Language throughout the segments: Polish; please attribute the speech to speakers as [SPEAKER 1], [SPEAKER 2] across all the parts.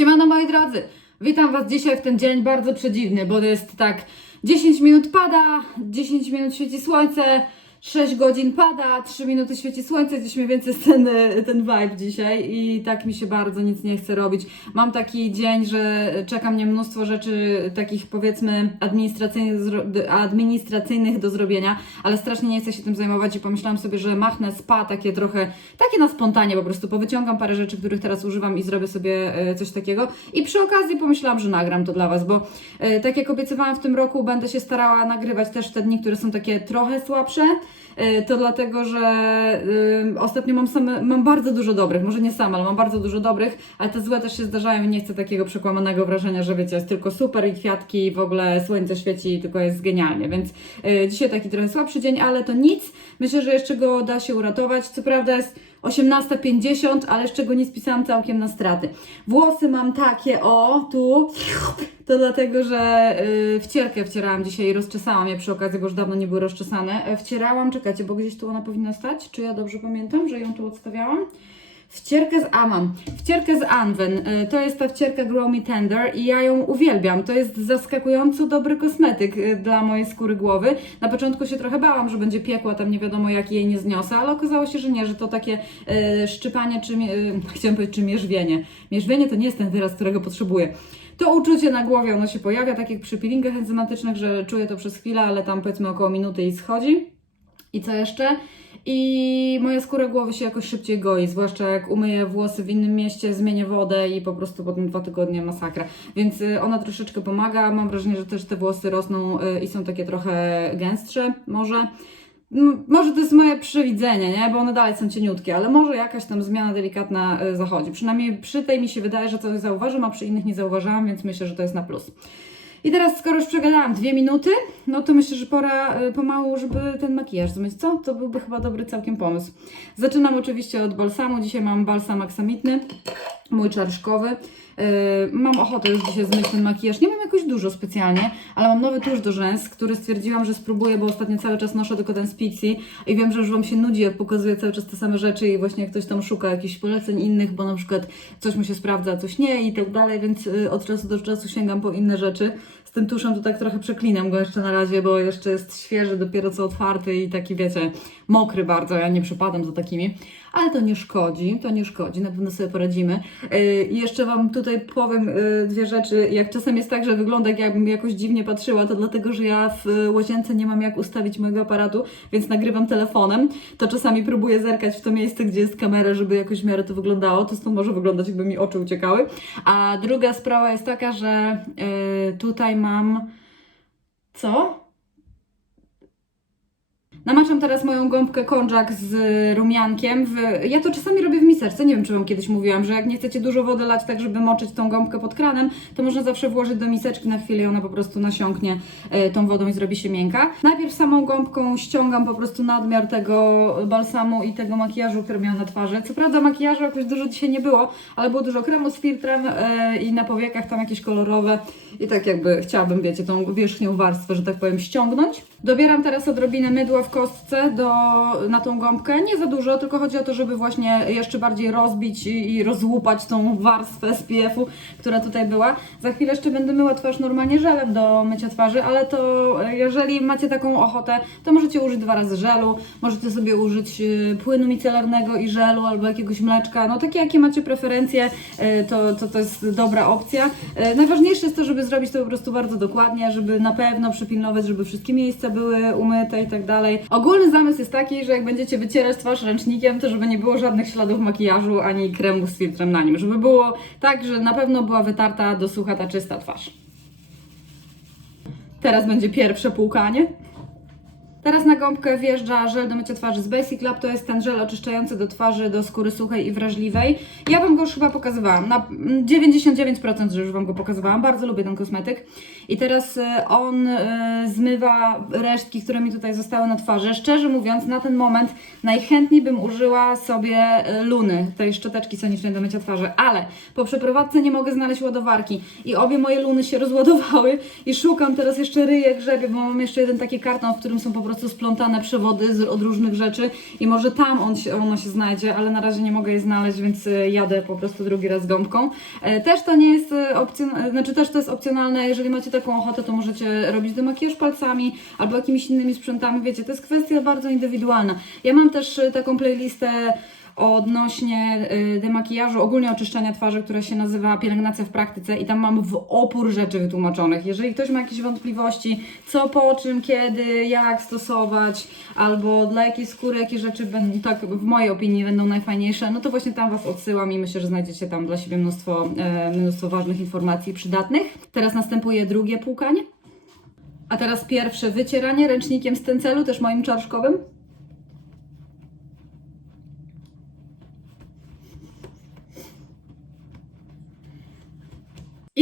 [SPEAKER 1] Siemano moi drodzy, witam Was dzisiaj w ten dzień bardzo przedziwny, bo jest tak 10 minut pada, 10 minut świeci słońce, 6 godzin pada, 3 minuty świeci słońce, gdzieś mniej więcej jest ten, ten vibe dzisiaj i tak mi się bardzo nic nie chce robić. Mam taki dzień, że czeka mnie mnóstwo rzeczy takich powiedzmy administracyjnych, administracyjnych do zrobienia, ale strasznie nie chcę się tym zajmować i pomyślałam sobie, że machnę spa takie trochę, takie na spontanie po prostu, powyciągam parę rzeczy, których teraz używam i zrobię sobie e, coś takiego. I przy okazji pomyślałam, że nagram to dla Was, bo e, tak jak obiecywałam w tym roku, będę się starała nagrywać też te dni, które są takie trochę słabsze, to dlatego, że y, ostatnio mam, same, mam bardzo dużo dobrych, może nie same, ale mam bardzo dużo dobrych, ale te złe też się zdarzają i nie chcę takiego przekłamanego wrażenia, że wiecie, jest tylko super i kwiatki i w ogóle słońce świeci tylko jest genialnie, więc y, dzisiaj taki trochę słabszy dzień, ale to nic, myślę, że jeszcze go da się uratować, co prawda jest 18.50, ale jeszcze go nie spisałam całkiem na straty. Włosy mam takie, o, tu, to dlatego, że y, wcierkę wcierałam dzisiaj i rozczesałam je przy okazji, bo już dawno nie były rozczesane. E, Wcierałam, czekajcie, bo gdzieś tu ona powinna stać, czy ja dobrze pamiętam, że ją tu odstawiałam? Wcierkę z Amam. Wcierkę z Anwen. Y, To jest ta wcierka Grow Me Tender i ja ją uwielbiam. To jest zaskakująco dobry kosmetyk y, dla mojej skóry głowy. Na początku się trochę bałam, że będzie piekła, tam nie wiadomo jak jej nie zniosę, ale okazało się, że nie, że to takie y, szczypanie czy, y, chciałam powiedzieć, czy mierzwienie. Mierzwienie to nie jest ten wyraz, którego potrzebuję. To uczucie na głowie, ono się pojawia, tak jak przy peelingach enzymatycznych, że czuję to przez chwilę, ale tam powiedzmy około minuty i schodzi. I co jeszcze? I moja skóra głowy się jakoś szybciej goi, zwłaszcza jak umyję włosy w innym mieście, zmienię wodę i po prostu potem dwa tygodnie masakra. Więc y, ona troszeczkę pomaga. Mam wrażenie, że też te włosy rosną y, i są takie trochę gęstsze, może. Może to jest moje przewidzenie, nie? Bo one dalej są cieniutkie, ale może jakaś tam zmiana delikatna y, zachodzi. Przynajmniej przy tej mi się wydaje, że coś zauważam, a przy innych nie zauważałam, więc myślę, że to jest na plus. I teraz, skoro już przegadałam dwie minuty, no to myślę, że pora y, pomału, żeby ten makijaż zmyć. Co? To byłby chyba dobry całkiem pomysł. Zaczynam oczywiście od balsamu. Dzisiaj mam balsam aksamitny, mój czarszkowy. Yy, mam ochotę już dzisiaj zmyć ten makijaż. Nie mam jakoś dużo specjalnie, ale mam nowy tusz do rzęs, który stwierdziłam, że spróbuję, bo ostatnio cały czas noszę tylko ten Spicy i wiem, że już Wam się nudzi, jak pokazuję cały czas te same rzeczy i właśnie jak ktoś tam szuka jakichś poleceń innych, bo na przykład coś mu się sprawdza, coś nie i tak dalej, więc yy, od czasu do czasu sięgam po inne rzeczy. Z tym tuszem to tak trochę przeklinam go jeszcze na razie, bo jeszcze jest świeży, dopiero co otwarty i taki, wiecie, mokry bardzo. Ja nie przypadam za takimi, ale to nie szkodzi, to nie szkodzi, na pewno sobie poradzimy. Yy, I jeszcze Wam tutaj powiem yy, dwie rzeczy. Jak czasem jest tak, że wygląda jakbym jakoś dziwnie patrzyła, to dlatego, że ja w łazience nie mam jak ustawić mojego aparatu, więc nagrywam telefonem. To czasami próbuję zerkać w to miejsce, gdzie jest kamera, żeby jakoś w miarę to wyglądało. To stąd może wyglądać, jakby mi oczy uciekały. A druga sprawa jest taka, że yy, tutaj mam. Co? Namaczam teraz moją gąbkę konżak z rumiankiem. W... Ja to czasami robię w miseczce. Nie wiem, czy Wam kiedyś mówiłam, że jak nie chcecie dużo wody lać, tak żeby moczyć tą gąbkę pod kranem, to można zawsze włożyć do miseczki na chwilę i ona po prostu nasiąknie e, tą wodą i zrobi się miękka. Najpierw samą gąbką ściągam po prostu nadmiar tego balsamu i tego makijażu, który miałam na twarzy. Co prawda makijażu jakoś dużo dzisiaj nie było, ale było dużo kremu z filtrem e, i na powiekach tam jakieś kolorowe i tak jakby chciałabym, wiecie, tą wierzchnią warstwę, że tak powiem, ściągnąć. Dobieram teraz odrobinę mydła w kostce do, na tą gąbkę. Nie za dużo, tylko chodzi o to, żeby właśnie jeszcze bardziej rozbić i i rozłupać tą warstwę SPF-u, która tutaj była. Za chwilę jeszcze będę myła twarz normalnie żelem do mycia twarzy, ale to jeżeli macie taką ochotę, to możecie użyć dwa razy żelu, możecie sobie użyć e, płynu micelarnego i żelu albo jakiegoś mleczka. No takie jakie macie preferencje, e, to, to, to jest dobra opcja. E, Najważniejsze jest to, żeby zrobić to po prostu bardzo dokładnie, żeby na pewno przypilnować, żeby wszystkie miejsca były umyte i tak dalej. Ogólny zamysł jest taki, że jak będziecie wycierać twarz ręcznikiem, to żeby nie było żadnych śladów makijażu ani kremu z filtrem na nim. Żeby było tak, że na pewno była wytarta do sucha ta czysta twarz. Teraz będzie pierwsze płukanie. Teraz na gąbkę wjeżdża żel do mycia twarzy z Basic Lab. To jest ten żel oczyszczający do twarzy, do skóry suchej i wrażliwej. Ja Wam go już chyba pokazywałam. Na 99% że już Wam go pokazywałam. Bardzo lubię ten kosmetyk. I teraz y, on y, zmywa resztki, które mi tutaj zostały na twarzy. Szczerze mówiąc, na ten moment najchętniej bym użyła sobie y, Luny, tej szczoteczki sonicznej do mycia twarzy, ale po przeprowadzce nie mogę znaleźć ładowarki i obie moje Luny się rozładowały i szukam teraz jeszcze ryję grzebie, bo mam jeszcze jeden taki karton, w którym są po prostu prostu splątane przewody z, od różnych rzeczy i może tam on się, ono się znajdzie, ale na razie nie mogę jej znaleźć, więc y, jadę po prostu drugi raz gąbką. E, Też to nie jest opcjonalne, znaczy też to jest opcjonalne, jeżeli macie taką ochotę, to możecie robić demakijaż palcami albo jakimiś innymi sprzętami, wiecie, to jest kwestia bardzo indywidualna. Ja mam też taką playlistę odnośnie y, demakijażu, ogólnie oczyszczania twarzy, która się nazywa pielęgnacja w praktyce i tam mam w opór rzeczy wytłumaczonych. Jeżeli ktoś ma jakieś wątpliwości, co, po czym, kiedy, jak stosować, albo dla jakiej skóry, jakie rzeczy będą, tak w mojej opinii będą najfajniejsze, no to właśnie tam Was odsyłam i myślę, że znajdziecie tam dla siebie mnóstwo, e, mnóstwo ważnych informacji przydatnych. Teraz następuje drugie płukanie. A teraz pierwsze wycieranie ręcznikiem z tencelu, też moim czarszkowym.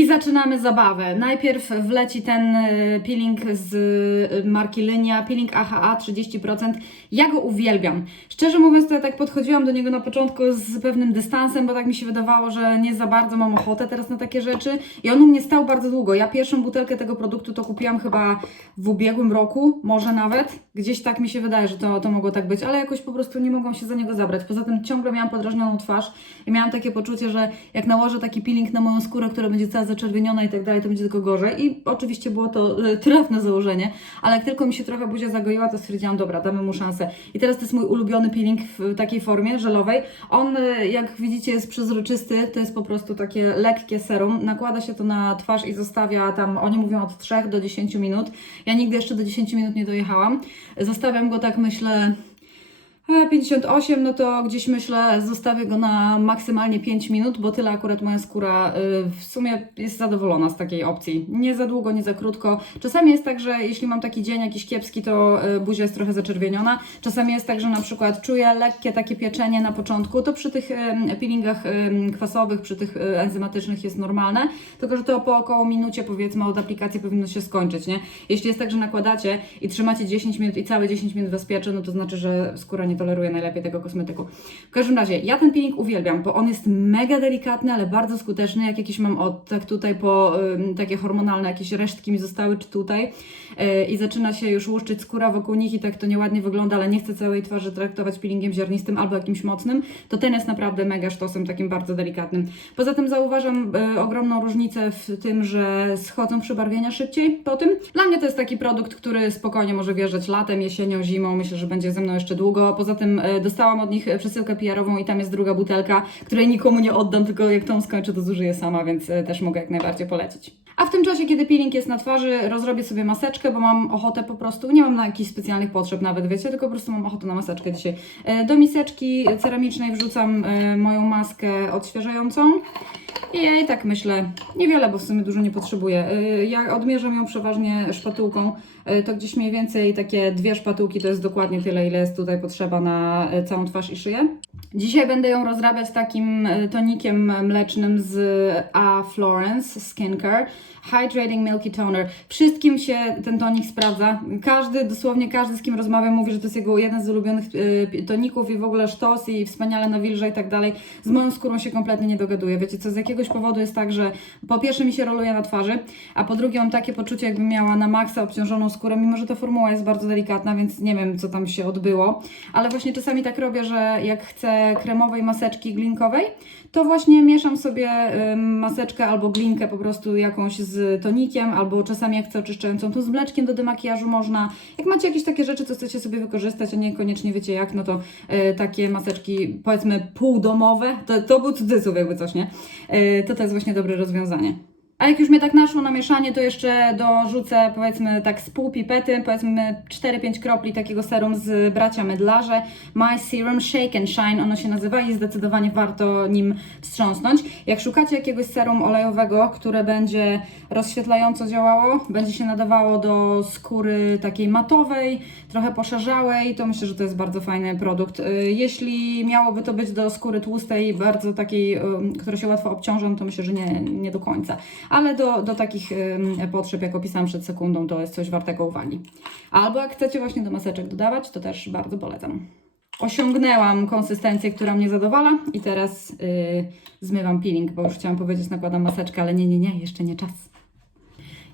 [SPEAKER 1] Zaczynamy zabawę. Najpierw wleci ten y, peeling z y, marki Lynia, peeling AHA 30%. Ja go uwielbiam. Szczerze mówiąc, to ja tak podchodziłam do niego na początku z pewnym dystansem, bo tak mi się wydawało, że nie za bardzo mam ochotę teraz na takie rzeczy. I on u mnie stał bardzo długo. Ja pierwszą butelkę tego produktu to kupiłam chyba w ubiegłym roku, może nawet. Gdzieś tak mi się wydaje, że to, to mogło tak być, ale jakoś po prostu nie mogłam się za niego zabrać. Poza tym ciągle miałam podrażnioną twarz i miałam takie poczucie, że jak nałożę taki peeling na moją skórę, która będzie cała zaczerwieniona i tak dalej, to będzie tylko gorzej. I oczywiście było to e, trafne założenie, ale jak tylko mi się trochę buzia zagoiła, to stwierdziłam, dobra, damy mu szansę. I teraz to jest mój ulubiony peeling w takiej formie żelowej. On, e, jak widzicie, jest przezroczysty, to jest po prostu takie lekkie serum. Nakłada się to na twarz i zostawia tam, oni mówią od 3 do 10 minut. Ja nigdy jeszcze do 10 minut nie dojechałam. Zostawiam go tak, myślę, 58, no to gdzieś myślę, zostawię go na maksymalnie 5 minut, bo tyle akurat moja skóra y, w sumie jest zadowolona z takiej opcji. Nie za długo, nie za krótko. Czasami jest tak, że jeśli mam taki dzień jakiś kiepski, to y, buzia jest trochę zaczerwieniona. Czasami jest tak, że na przykład czuję lekkie takie pieczenie na początku, to przy tych y, peelingach kwasowych, przy tych enzymatycznych jest normalne, tylko że to po około minucie powiedzmy od aplikacji powinno się skończyć, nie? Jeśli jest tak, że nakładacie i trzymacie 10 minut i całe 10 minut Was piecze, no to znaczy, że skóra nie toleruje najlepiej tego kosmetyku. W każdym razie, ja ten peeling uwielbiam, bo on jest mega delikatny, ale bardzo skuteczny, jak jakiś mam od, tak tutaj po ym, takie hormonalne, jakieś resztki mi zostały, czy tutaj yy, i zaczyna się już łuszczyć skóra wokół nich i tak to nieładnie wygląda, ale nie chcę całej twarzy traktować peelingiem ziarnistym albo jakimś mocnym, to ten jest naprawdę mega sztosem, takim bardzo delikatnym. Poza tym zauważam y, ogromną różnicę w tym, że schodzą przebarwienia szybciej po tym. Dla mnie to jest taki produkt, który spokojnie może wjeżdżać latem, jesienią, zimą, myślę, że będzie ze mną jeszcze długo. Poza tym y, dostałam od nich przesyłkę PR-ową i tam jest druga butelka, której nikomu nie oddam, tylko jak tą skończę, to zużyję sama, więc y, też mogę jak najbardziej polecić. A w tym czasie, kiedy peeling jest na twarzy, rozrobię sobie maseczkę, bo mam ochotę po prostu, nie mam na jakichś specjalnych potrzeb nawet, wiecie, tylko po prostu mam ochotę na maseczkę dzisiaj. E, Do miseczki ceramicznej wrzucam e, moją maskę odświeżającą. I tak myślę, niewiele, bo w sumie dużo nie potrzebuję. Y, Ja odmierzam ją przeważnie szpatułką, y, to gdzieś mniej więcej takie dwie szpatułki to jest dokładnie tyle, ile jest tutaj potrzeba na y, całą twarz i szyję. Dzisiaj będę ją rozrabiać takim tonikiem mlecznym z A Florence Skincare. Hydrating Milky Toner. Wszystkim się ten tonik sprawdza. Każdy, dosłownie każdy, z kim rozmawiam, mówi, że to jest jego jeden z ulubionych y, toników i w ogóle sztos i wspaniale nawilża i tak dalej. Z moją skórą się kompletnie nie dogaduje. Wiecie co, z jakiegoś powodu jest tak, że po pierwsze mi się roluje na twarzy, a po drugie mam takie poczucie, jakbym miała na maksa obciążoną skórę, mimo że ta formuła jest bardzo delikatna, więc nie wiem, co tam się odbyło. Ale właśnie czasami tak robię, że jak chcę kremowej maseczki glinkowej, to właśnie mieszam sobie maseczkę albo glinkę po prostu jakąś z tonikiem, albo czasami jak chcę oczyszczającą, to z mleczkiem do demakijażu można. Jak macie jakieś takie rzeczy, co chcecie sobie wykorzystać, a niekoniecznie wiecie jak, no to y, takie maseczki powiedzmy półdomowe, to, to był cudzysłów jakby coś, nie? Y, to to jest właśnie dobre rozwiązanie. A jak już mnie tak naszło na mieszanie, to jeszcze dorzucę powiedzmy tak z pół pipety, powiedzmy 4-5 kropli takiego serum z bracia Mydlarze. My Serum Shake and Shine ono się nazywa i zdecydowanie warto nim wstrząsnąć. Jak szukacie jakiegoś serum olejowego, które będzie rozświetlająco działało, będzie się nadawało do skóry takiej matowej, trochę poszarzałej, to myślę, że to jest bardzo fajny produkt. Y, Jeśli miałoby to być do skóry tłustej, bardzo takiej, y, która się łatwo obciąża, to myślę, że nie, nie do końca. Ale do, do takich potrzeb, jak opisałam przed sekundą, to jest coś wartego uwagi. Albo jak chcecie właśnie do maseczek dodawać, to też bardzo polecam. Osiągnęłam konsystencję, która mnie zadowala i teraz yy, zmywam peeling, bo już chciałam powiedzieć nakładam maseczkę, ale nie, nie, nie, jeszcze nie czas.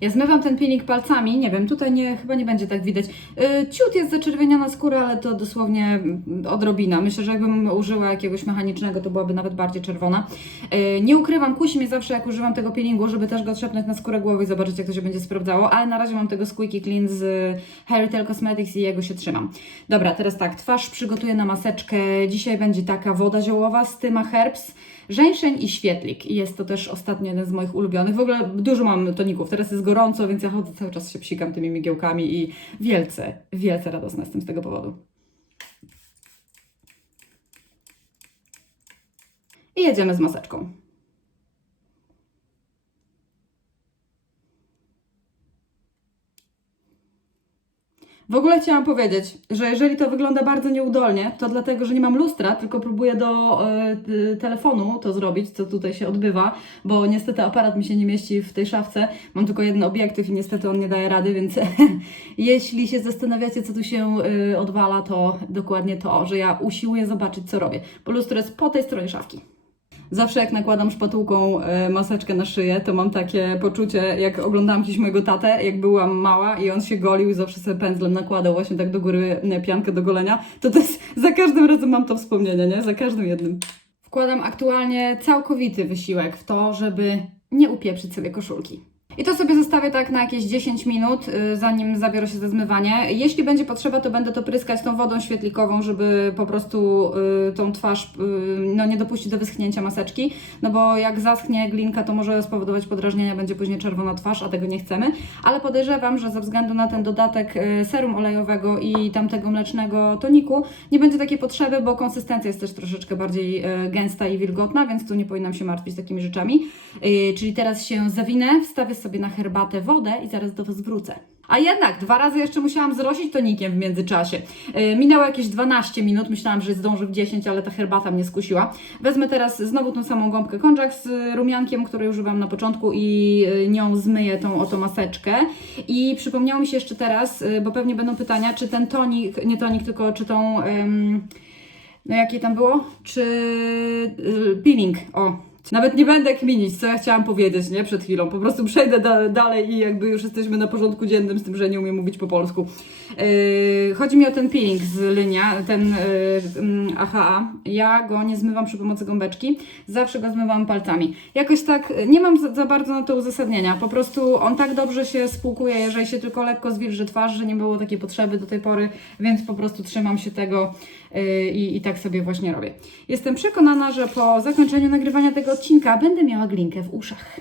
[SPEAKER 1] Ja zmywam ten peeling palcami, nie wiem, tutaj nie, chyba nie będzie tak widać. Yy, ciut jest zaczerwieniona skóra, ale to dosłownie odrobina. Myślę, że jakbym użyła jakiegoś mechanicznego, to byłaby nawet bardziej czerwona. Yy, nie ukrywam, kusi mnie zawsze jak używam tego peelingu, żeby też go trzepnąć na skórę głowy i zobaczyć jak to się będzie sprawdzało, ale na razie mam tego Squeaky Clean z Harry Tail Cosmetics i jego się trzymam. Dobra, teraz tak, twarz przygotuję na maseczkę. Dzisiaj będzie taka woda ziołowa z Tyma Herbs. Żeńszeń i świetlik. I jest to też ostatnio jeden z moich ulubionych. W ogóle dużo mam toników. Teraz jest gorąco, więc ja chodzę cały czas się psikam tymi migiełkami i wielce, wielce radosna jestem z tego powodu. I jedziemy z maseczką. W ogóle chciałam powiedzieć, że jeżeli to wygląda bardzo nieudolnie, to dlatego, że nie mam lustra, tylko próbuję do y, telefonu to zrobić, co tutaj się odbywa, bo niestety aparat mi się nie mieści w tej szafce. Mam tylko jeden obiektyw i niestety on nie daje rady, więc jeśli się zastanawiacie, co tu się y, odwala, to dokładnie to, że ja usiłuję zobaczyć, co robię, bo lustro jest po tej stronie szafki. Zawsze jak nakładam szpatułką e, maseczkę na szyję, to mam takie poczucie, jak oglądałam kiedyś mojego tatę, jak byłam mała i on się golił i zawsze sobie pędzlem nakładał właśnie tak do góry e, piankę do golenia, to to jest, za każdym razem mam to wspomnienie, nie? Za każdym jednym. Wkładam aktualnie całkowity wysiłek w to, żeby nie upieprzyć sobie koszulki. I to sobie zostawię tak na jakieś 10 minut, y, zanim zabiorę się za zmywanie. Jeśli będzie potrzeba, to będę to pryskać tą wodą świetlikową, żeby po prostu y, tą twarz y, no, nie dopuścić do wyschnięcia maseczki. No bo jak zaschnie glinka, to może spowodować podrażnienia, będzie później czerwona twarz, a tego nie chcemy. Ale podejrzewam, że ze względu na ten dodatek serum olejowego i tamtego mlecznego toniku nie będzie takiej potrzeby, bo konsystencja jest też troszeczkę bardziej gęsta i wilgotna, więc tu nie powinnam się martwić takimi rzeczami. Czyli teraz się zawinę, wstawię sobie na herbatę wodę i zaraz do Was wrócę. A jednak dwa razy jeszcze musiałam zrosić tonikiem w międzyczasie. Yy, minęło jakieś 12 minut, myślałam, że zdążę w 10, ale ta herbata mnie skusiła. Wezmę teraz znowu tą samą gąbkę konjac z rumiankiem, której używam na początku i yy, nią zmyję tą oto maseczkę. I przypomniało mi się jeszcze teraz, yy, bo pewnie będą pytania, czy ten tonik, nie tonik, tylko czy tą... ym, no jakie tam było? Czy yy, peeling? O, nawet nie będę kminić, co ja chciałam powiedzieć, nie? Przed chwilą. Po prostu przejdę da dalej i jakby już jesteśmy na porządku dziennym z tym, że nie umiem mówić po polsku. Yy, chodzi mi o ten peeling z Lynia, ten yy, mm, AHA. Ja go nie zmywam przy pomocy gąbeczki, zawsze go zmywam palcami. Jakoś tak yy, nie mam za, za bardzo na to uzasadnienia. Po prostu on tak dobrze się spłukuje, jeżeli się tylko lekko zwilży twarz, że nie było takiej potrzeby do tej pory, więc po prostu trzymam się tego yy, i, i tak sobie właśnie robię. Jestem przekonana, że po zakończeniu nagrywania tego odcinka będę miała glinkę w uszach.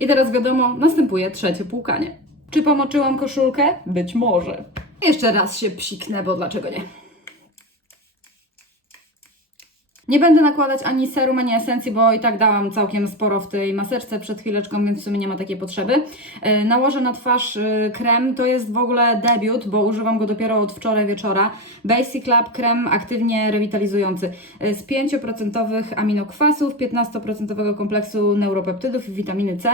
[SPEAKER 1] I teraz wiadomo, następuje trzecie płukanie. Czy pomoczyłam koszulkę? Być może. Jeszcze raz się psiknę, bo dlaczego nie? Nie będę nakładać ani serum, ani esencji, bo i tak dałam całkiem sporo w tej maseczce przed chwileczką, więc w sumie nie ma takiej potrzeby. Yy, Nałożę na twarz yy, krem, to jest w ogóle debiut, bo używam go dopiero od wczoraj wieczora. Basic Lab krem aktywnie rewitalizujący yy, z 5% aminokwasów, 15% kompleksu neuropeptydów i witaminy C.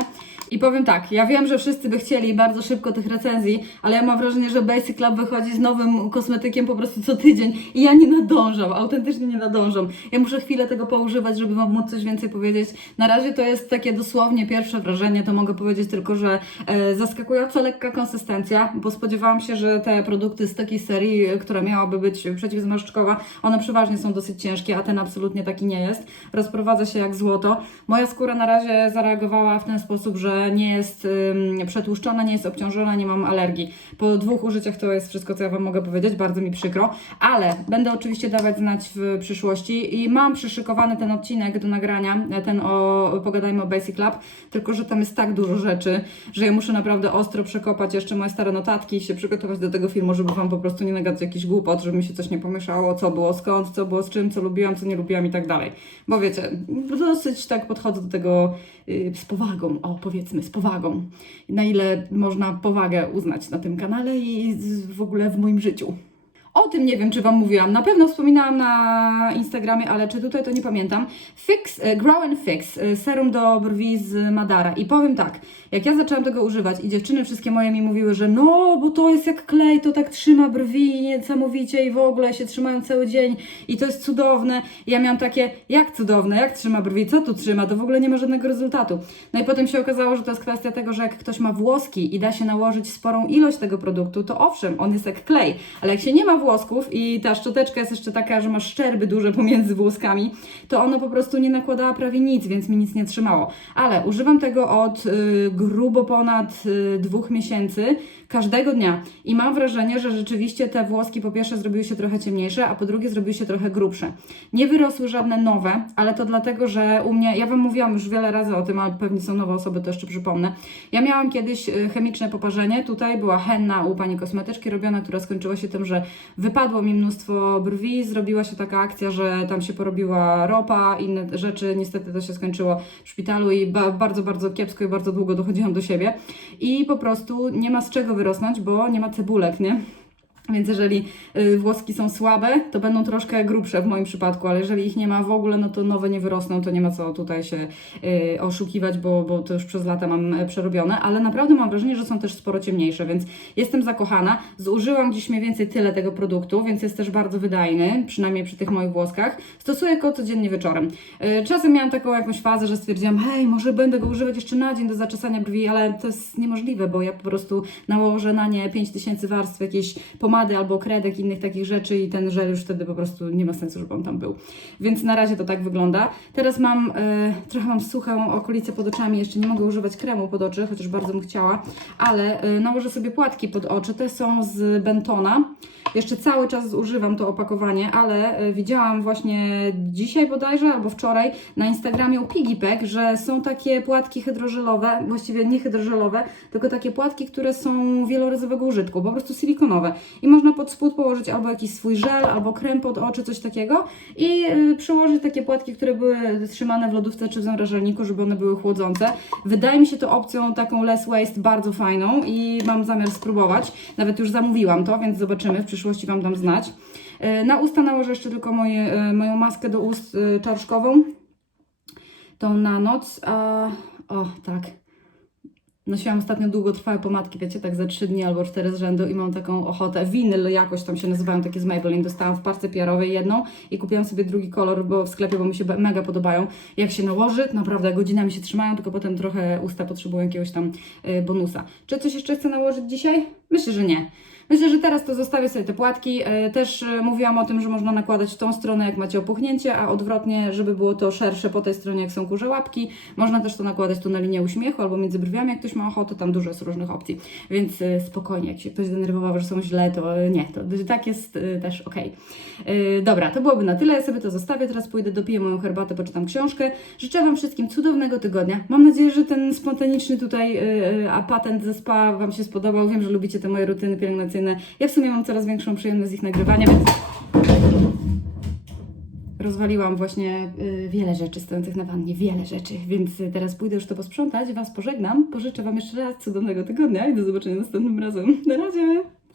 [SPEAKER 1] I powiem tak, ja wiem, że wszyscy by chcieli bardzo szybko tych recenzji, ale ja mam wrażenie, że Basic Lab wychodzi z nowym kosmetykiem po prostu co tydzień i ja nie nadążam, autentycznie nie nadążam. Ja muszę chwilę tego poużywać, żeby Wam móc coś więcej powiedzieć. Na razie to jest takie dosłownie pierwsze wrażenie, to mogę powiedzieć tylko, że e, zaskakująco lekka konsystencja, bo spodziewałam się, że te produkty z takiej serii, która miałaby być przeciwzmarszczkowa, one przeważnie są dosyć ciężkie, a ten absolutnie taki nie jest. Rozprowadza się jak złoto. Moja skóra na razie zareagowała w ten sposób, że nie jest przetłuszczona, nie jest obciążona, nie mam alergii. Po dwóch użyciach to jest wszystko, co ja Wam mogę powiedzieć, bardzo mi przykro, ale będę oczywiście dawać znać w przyszłości i mam przyszykowany ten odcinek do nagrania, ten o pogadajmy o Basic Lab, tylko że tam jest tak dużo rzeczy, że ja muszę naprawdę ostro przekopać jeszcze moje stare notatki i się przygotować do tego filmu, żeby Wam po prostu nie nagadać jakiś głupot, żeby mi się coś nie pomieszało, co było skąd, co było z czym, co lubiłam, co nie lubiłam i tak dalej. Bo wiecie, dosyć tak podchodzę do tego yy, z powagą, o powiedzmy, z powagą. Na ile można powagę uznać na tym kanale i w ogóle w moim życiu. O tym nie wiem, czy Wam mówiłam. Na pewno wspominałam na Instagramie, ale czy tutaj to nie pamiętam. Fix, e, Grow and Fix, e, serum do brwi z Madara. I powiem tak, jak ja zaczęłam tego używać i dziewczyny wszystkie moje mi mówiły, że no, bo to jest jak klej, to tak trzyma brwi niesamowicie i w ogóle się trzymają cały dzień i to jest cudowne. I ja miałam takie, jak cudowne, jak trzyma brwi, co tu trzyma, to w ogóle nie ma żadnego rezultatu. No i potem się okazało, że to jest kwestia tego, że jak ktoś ma włoski i da się nałożyć sporą ilość tego produktu, to owszem, on jest jak klej, ale jak się nie ma włosków i ta szczoteczka jest jeszcze taka, że ma szczerby duże pomiędzy włoskami, to ono po prostu nie nakładała prawie nic, więc mi nic nie trzymało. Ale używam tego od y, grubo ponad y, dwóch miesięcy, każdego dnia i mam wrażenie, że rzeczywiście te włoski po pierwsze zrobiły się trochę ciemniejsze, a po drugie zrobiły się trochę grubsze. Nie wyrosły żadne nowe, ale to dlatego, że u mnie, ja Wam mówiłam już wiele razy o tym, ale pewnie są nowe osoby, to jeszcze przypomnę. Ja miałam kiedyś y, chemiczne poparzenie, tutaj była henna u pani kosmetyczki robiona, która skończyła się tym, że wypadło mi mnóstwo brwi, zrobiła się taka akcja, że tam się porobiła ropa, inne rzeczy, niestety to się skończyło w szpitalu i ba bardzo, bardzo kiepsko i bardzo długo dochodziłam do siebie i po prostu nie ma z czego wyrosnąć, bo nie ma cebulek, nie? Więc jeżeli y, włoski są słabe, to będą troszkę grubsze w moim przypadku, ale jeżeli ich nie ma w ogóle, no to nowe nie wyrosną, to nie ma co tutaj się y, oszukiwać, bo, bo to już przez lata mam e, przerobione, ale naprawdę mam wrażenie, że są też sporo ciemniejsze, więc jestem zakochana. Zużyłam dziś mniej więcej tyle tego produktu, więc jest też bardzo wydajny, przynajmniej przy tych moich włoskach. Stosuję go codziennie wieczorem. Y, czasem miałam taką jakąś fazę, że stwierdziłam, hej, może będę go używać jeszcze na dzień do zaczesania brwi, ale to jest niemożliwe, bo ja po prostu nałożę na nie 5000 warstw jakiejś pomady albo kredek, innych takich rzeczy i ten żel już wtedy po prostu nie ma sensu, żeby on tam był. Więc na razie to tak wygląda. Teraz mam, e, trochę mam suchą okolicę pod oczami, jeszcze nie mogę używać kremu pod oczy, chociaż bardzo bym chciała, ale e, nałożę sobie płatki pod oczy, te są z Bentona. Jeszcze cały czas używam to opakowanie, ale e, widziałam właśnie dzisiaj bodajże, albo wczoraj na Instagramie u Piggypack, że są takie płatki hydrożelowe, właściwie nie hydrożelowe, tylko takie płatki, które są wielorazowego użytku, po prostu silikonowe. I można pod spód położyć albo jakiś swój żel, albo krem pod oczy, coś takiego i y, przyłożyć takie płatki, które były trzymane w lodówce czy w zamrażalniku, żeby one były chłodzące. Wydaje mi się to opcją taką less waste bardzo fajną i mam zamiar spróbować. Nawet już zamówiłam to, więc zobaczymy, w przyszłości Wam dam znać. Y, Na usta nałożę jeszcze tylko moje, y, moją maskę do ust y, czarszkową. Tą na noc. A, o, tak. Nosiłam ostatnio długotrwałe pomadki, wiecie, tak za 3 dni albo 4 z rzędu i mam taką ochotę. Winyl jakoś tam się nazywają, takie z Maybelline. Dostałam w parce PR-owej jedną i kupiłam sobie drugi kolor, bo w sklepie, bo mi się mega podobają. Jak się nałoży, naprawdę godzinami się trzymają, tylko potem trochę usta potrzebują jakiegoś tam bonusa. Czy coś jeszcze chcę nałożyć dzisiaj? Myślę, że nie. Myślę, że teraz to zostawię sobie te płatki. E, Też e, mówiłam o tym, że można nakładać w tą stronę, jak macie opuchnięcie, a odwrotnie, żeby było to szersze po tej stronie, jak są kurze łapki. Można też to nakładać tu na linię uśmiechu albo między brwiami, jak ktoś ma ochotę, tam dużo jest różnych opcji. Więc e, spokojnie, jak się ktoś zdenerwował, że są źle, to nie, to tak jest też. E, Dobra, to byłoby na tyle. Ja sobie to zostawię. Teraz pójdę, dopiję moją herbatę, poczytam książkę. Życzę Wam wszystkim cudownego tygodnia. Mam nadzieję, że ten spontaniczny tutaj a patent ze spa Wam się spodobał. Wiem, że lubicie te moje rutyny pielęgnacyjne. Ja w sumie mam coraz większą przyjemność z ich nagrywania, więc rozwaliłam właśnie y, wiele rzeczy stojących na wannie, wiele rzeczy, więc y, teraz pójdę już to posprzątać, Was pożegnam, pożyczę Wam jeszcze raz cudownego tygodnia i do zobaczenia następnym razem. Na razie!